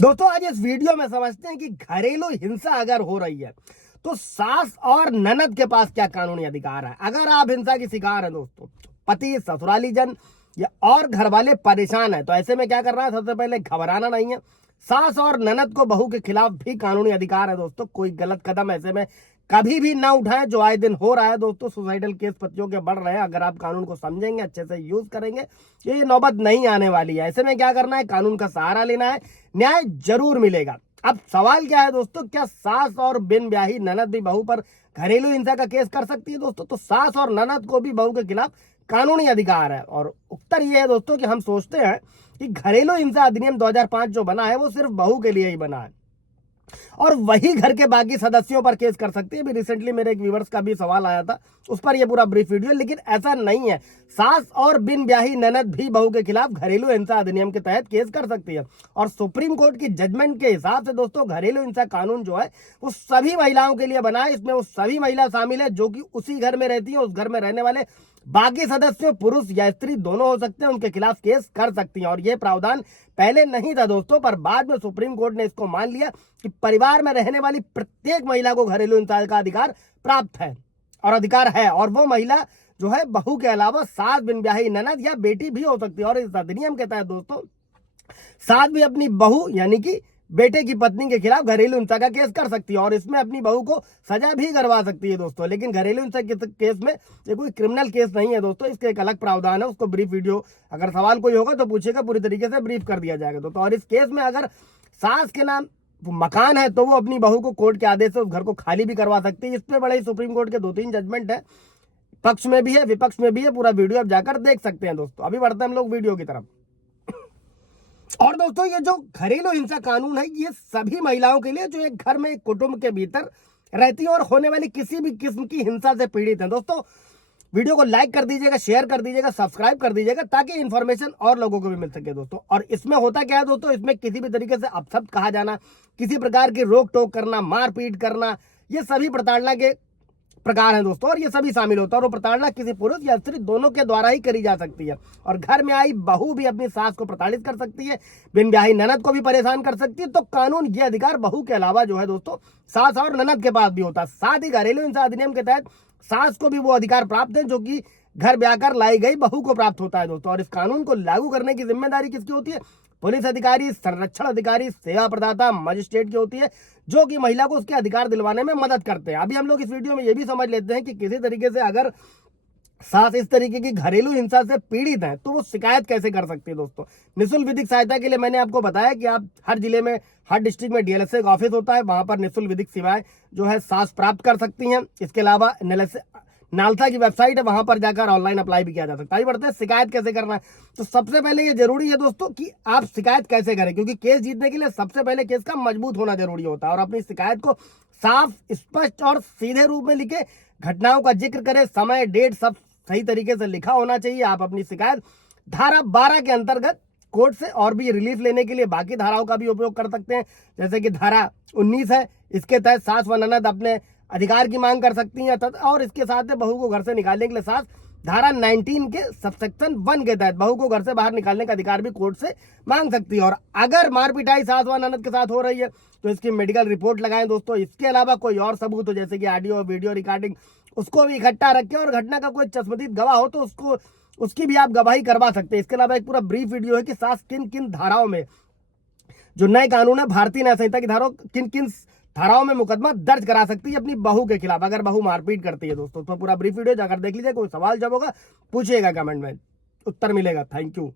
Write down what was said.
दोस्तों आज इस वीडियो में समझते हैं कि घरेलू हिंसा अगर हो रही है तो सास और ननद के पास क्या कानूनी अधिकार है। अगर आप हिंसा की शिकार हैं दोस्तों, पति, ससुराली जन या और घर वाले परेशान है, तो ऐसे में क्या करना है, सबसे पहले घबराना नहीं है। सास और ननद को बहू के खिलाफ भी कानूनी अधिकार है दोस्तों। कोई गलत कदम ऐसे में कभी भी ना उठाएं, जो आए दिन हो रहा है दोस्तों। सुसाइडल केस पतियों के बढ़ रहे हैं। अगर आप कानून को समझेंगे, अच्छे से यूज करेंगे, ये नौबत नहीं आने वाली है। ऐसे में क्या करना है, कानून का सहारा लेना है, न्याय जरूर मिलेगा। अब सवाल क्या है दोस्तों, क्या सास और बिन ब्याही ननद भी बहू पर घरेलू हिंसा का केस कर सकती है दोस्तों? तो सास और ननद को भी बहू के खिलाफ कानूनी अधिकार है। और उत्तर ये है दोस्तों कि हम सोचते हैं कि घरेलू हिंसा अधिनियम 2005 जो बना है वो सिर्फ बहू के लिए ही बना है और वही घर के बाकी सदस्यों पर केस कर सकती है। अभी रिसेंटली मेरे एक व्यूवर्स का भी सवाल आया था, उस पर यह पूरा ब्रीफ वीडियो। लेकिन ऐसा नहीं है, सास और बिन ब्याही ननद भी बहू के खिलाफ घरेलू हिंसा अधिनियम के तहत केस कर सकती है। और सुप्रीम कोर्ट की जजमेंट के हिसाब से दोस्तों घरेलू हिंसा कानून जो है वो सभी महिलाओं के लिए बना है। इसमें वो सभी महिला शामिल है जो कि उसी घर में रहती है। उस घर में रहने वाले बाकी सदस्य पुरुष या स्त्री दोनों हो सकते हैं, उनके खिलाफ केस कर सकती हैं। और यह प्रावधान पहले नहीं था दोस्तों, पर बाद में सुप्रीम कोर्ट ने इसको मान लिया कि परिवार में रहने वाली प्रत्येक महिला को घरेलू हिंसा का अधिकार प्राप्त है और अधिकार है। और वो महिला जो है बहू के अलावा सास, बिन ब्याही ननद या बेटी भी हो सकती है। और इस अधिनियम के तहत दोस्तों सास भी अपनी बहू यानी कि बेटे की पत्नी के खिलाफ घरेलू हिंसा का केस कर सकती है और इसमें अपनी बहू को सजा भी करवा सकती है दोस्तों। लेकिन घरेलू हिंसा के केस में ये कोई क्रिमिनल केस नहीं है दोस्तों, इसके एक अलग प्रावधान है। उसको ब्रीफ वीडियो अगर सवाल कोई होगा तो पूछेगा, पूरी तरीके से ब्रीफ कर दिया जाएगा दोस्तों। और इस केस में अगर सास के नाम मकान है तो वो अपनी बहू को कोर्ट के आदेश से उस घर को खाली भी करवा सकती है। इस पे बड़े सुप्रीम कोर्ट के 2-3 जजमेंट है, पक्ष में भी है विपक्ष में भी है। पूरा वीडियो आप जाकर देख सकते हैं दोस्तों। अभी बढ़ते हैं हम लोग वीडियो की तरफ। और दोस्तों ये जो घरेलू हिंसा कानून है ये सभी महिलाओं के लिए जो एक घर में एक कुटुंब के भीतर रहती है और होने वाली किसी भी किस्म की हिंसा से पीड़ित है। दोस्तों वीडियो को लाइक कर दीजिएगा, शेयर कर दीजिएगा, सब्सक्राइब कर दीजिएगा ताकि इन्फॉर्मेशन और लोगों को भी मिल सके दोस्तों। और इसमें होता क्या है दोस्तों, इसमें किसी भी तरीके से अपशब्द कहा जाना, किसी प्रकार की रोक टोक करना, मारपीट करना, ये सभी प्रताड़ना के प्रकार हैं दोस्तों। और ये सभी शामिल होता है और वो प्रताड़ना किसी पुरुष या स्त्री दोनों के द्वारा ही करी जा सकती है। और घर में आई बहू भी अपनी सास को प्रताड़ित कर सकती है, बिन ब्याही ननद को भी परेशान कर सकती है। तो कानून ये अधिकार बहू के अलावा जो है दोस्तों सास और ननद के पास भी होता है। साथ ही घरेलू हिंसा अधिनियम के तहत सास को भी वो अधिकार प्राप्त है जो कि घर ब्याह कर लाई गई बहू को प्राप्त होता है दोस्तों। और इस कानून को लागू करने की जिम्मेदारी किसकी होती है? पुलिस अधिकारी, संरक्षण अधिकारी, सेवा प्रदाता, मजिस्ट्रेट की होती है, जो कि महिला को उसके अधिकार दिलवाने में मदद करते हैं। अभी हम लोग इस वीडियो में ये भी समझ लेते हैं कि किसी तरीके से अगर सास इस तरीके की घरेलू हिंसा से पीड़ित है तो वो शिकायत कैसे कर सकती है दोस्तों। निःशुल्क विधिक सहायता के लिए मैंने आपको बताया कि आप हर जिले में, हर डिस्ट्रिक्ट में डीएलएसए का ऑफिस होता है, वहां पर निःशुल्क विधिक सेवाएं जो है सास प्राप्त कर सकती हैं। इसके अलावा नालसा की वेबसाइट है, वहां पर जाकर ऑनलाइन अप्लाई भी किया जा सकता है। बढ़ते हैं शिकायत कैसे करना है। तो सबसे पहले ये जरूरी है दोस्तों कि आप शिकायत कैसे करें, क्योंकि केस जीतने के लिए सबसे पहले केस का मजबूत होना जरूरी होता है। और अपनी शिकायत को साफ, स्पष्ट और सीधे रूप में लिखे, घटनाओं का जिक्र करें, समय, डेट सब सही तरीके से लिखा होना चाहिए। आप अपनी शिकायत धारा 12 के अंतर्गत कोर्ट से और भी रिलीफ लेने के लिए बाकी धाराओं का भी उपयोग कर सकते हैं, जैसे कि धारा 19 है, इसके तहत सास व ननद अपने अधिकार की मांग कर सकती हैं। और इसके साथ बहू को घर से निकालने के लिए सास धारा 19 के सबसेक्शन 1 के तहत बहू को घर से बाहर निकालने का अधिकार भी कोर्ट से मांग सकती है। और अगर मारपिटाई सास व ननद के साथ हो रही है तो इसकी मेडिकल रिपोर्ट लगाएं दोस्तों। इसके अलावा कोई और सबूत हो, जैसे कि ऑडियो वीडियो रिकॉर्डिंग, उसको भी इकट्ठा रखें। और घटना का कोई चश्मदीद गवाह हो तो उसकी भी आप गवाही करवा सकते हैं। इसके अलावा एक पूरा ब्रीफ वीडियो है कि सास किन किन धाराओं में, जो नए कानून है भारतीय न्याय संहिता की धाराओं, किन किन धाराओं में मुकदमा दर्ज करा सकती है अपनी बहू के खिलाफ अगर बहू मारपीट करती है दोस्तों। तो पूरा ब्रीफ वीडियो जाकर देख लीजिए। कोई सवाल जब होगा पूछिएगा, कमेंट में उत्तर मिलेगा। Thank you.